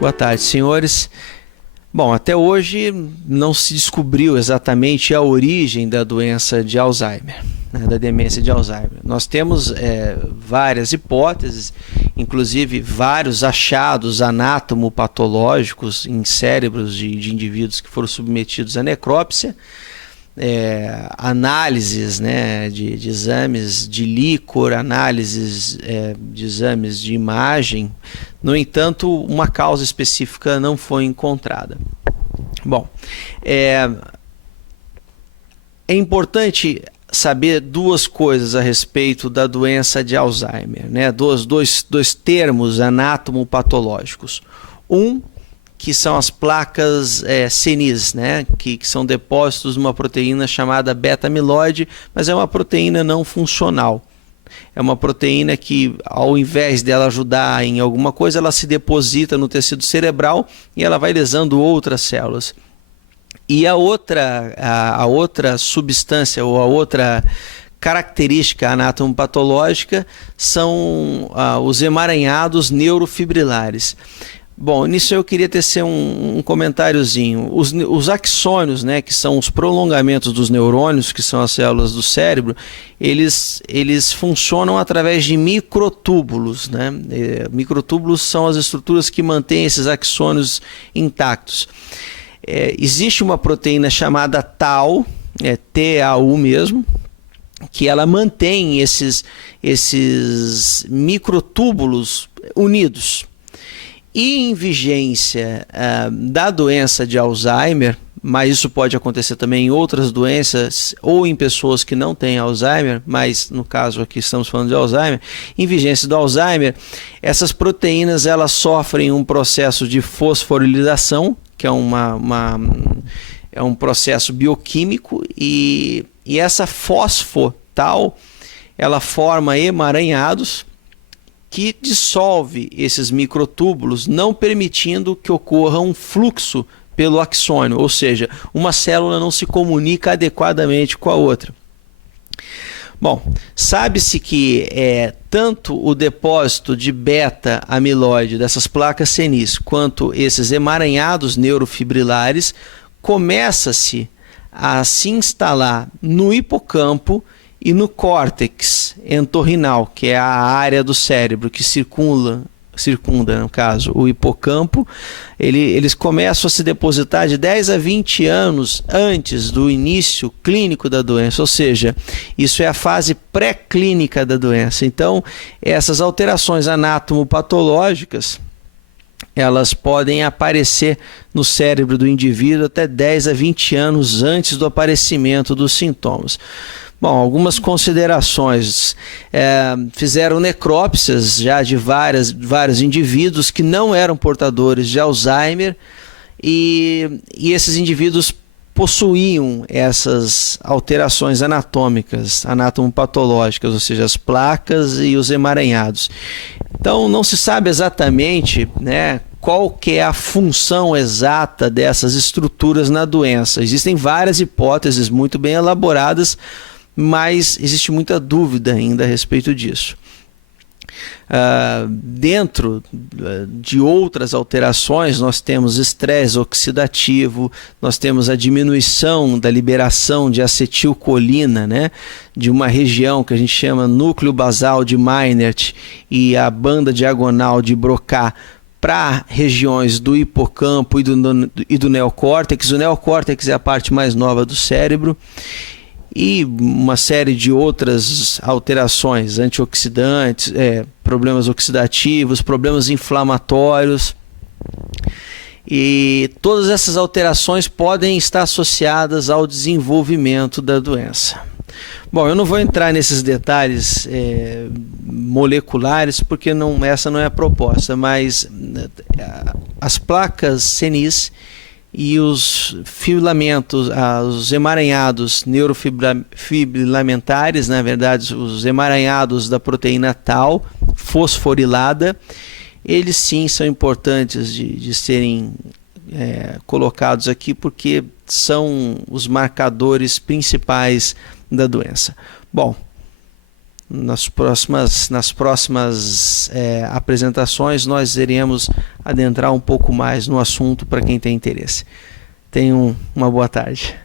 Boa tarde, senhores. Bom, até hoje não se descobriu exatamente a origem da doença de Alzheimer, né, da demência de Alzheimer. Nós temos várias hipóteses, inclusive vários achados anatomopatológicos em cérebros de indivíduos que foram submetidos à necrópsia, análises, né, de exames de líquor, análises de exames de imagem. No entanto, uma causa específica não foi encontrada. Bom, é importante saber duas coisas a respeito da doença de Alzheimer, né? Dois termos anatomopatológicos. Que são as placas senis, né? que são depósitos de uma proteína chamada beta-amiloide, mas é uma proteína não funcional. É uma proteína que, ao invés dela ajudar em alguma coisa, ela se deposita no tecido cerebral e ela vai lesando outras células. E a outra substância ou a outra característica anatomopatológica são os emaranhados neurofibrilares. Bom, nisso eu queria tecer um comentáriozinho. Os axônios, né, que são os prolongamentos dos neurônios, que são as células do cérebro, eles funcionam através de microtúbulos, né? Microtúbulos são as estruturas que mantêm esses axônios intactos. Existe uma proteína chamada Tau, TAU mesmo, que ela mantém esses microtúbulos unidos. E em vigência da doença de Alzheimer, mas isso pode acontecer também em outras doenças ou em pessoas que não têm Alzheimer, mas no caso aqui estamos falando de Alzheimer, em vigência do Alzheimer, essas proteínas elas sofrem um processo de fosforilação, que é um processo bioquímico, e essa fosfotal, ela forma emaranhados que dissolve esses microtúbulos, não permitindo que ocorra um fluxo pelo axônio, ou seja, uma célula não se comunica adequadamente com a outra. Bom, sabe-se que tanto o depósito de beta-amiloide dessas placas senis, quanto esses emaranhados neurofibrilares, começa-se a se instalar no hipocampo e no córtex entorrinal, que é a área do cérebro que circunda, no caso, o hipocampo. Eles começam a se depositar de 10 a 20 anos antes do início clínico da doença, ou seja, isso é a fase pré-clínica da doença. Então, essas alterações anatomopatológicas, elas podem aparecer no cérebro do indivíduo até 10 a 20 anos antes do aparecimento dos sintomas. Bom, algumas considerações. Fizeram necrópsias já de vários indivíduos que não eram portadores de Alzheimer e esses indivíduos possuíam essas alterações anatômicas, anatomopatológicas, ou seja, as placas e os emaranhados. Então, não se sabe exatamente, né, qual que é a função exata dessas estruturas na doença. Existem várias hipóteses muito bem elaboradas, mas existe muita dúvida ainda a respeito disso. Dentro de outras alterações, nós temos estresse oxidativo, nós temos a diminuição da liberação de acetilcolina, né, de uma região que a gente chama núcleo basal de Meynert e a banda diagonal de Broca para regiões do hipocampo e do neocórtex. O neocórtex é a parte mais nova do cérebro. E uma série de outras alterações, antioxidantes, problemas oxidativos, problemas inflamatórios. E todas essas alterações podem estar associadas ao desenvolvimento da doença. Bom, eu não vou entrar nesses detalhes moleculares, porque essa não é a proposta, mas as placas senis e os filamentos, os emaranhados neurofilamentares, na verdade, os emaranhados da proteína Tau fosforilada, eles sim são importantes de serem colocados aqui, porque são os marcadores principais da doença. Bom, nas próximas apresentações nós iremos adentrar um pouco mais no assunto para quem tem interesse. Tenham uma boa tarde.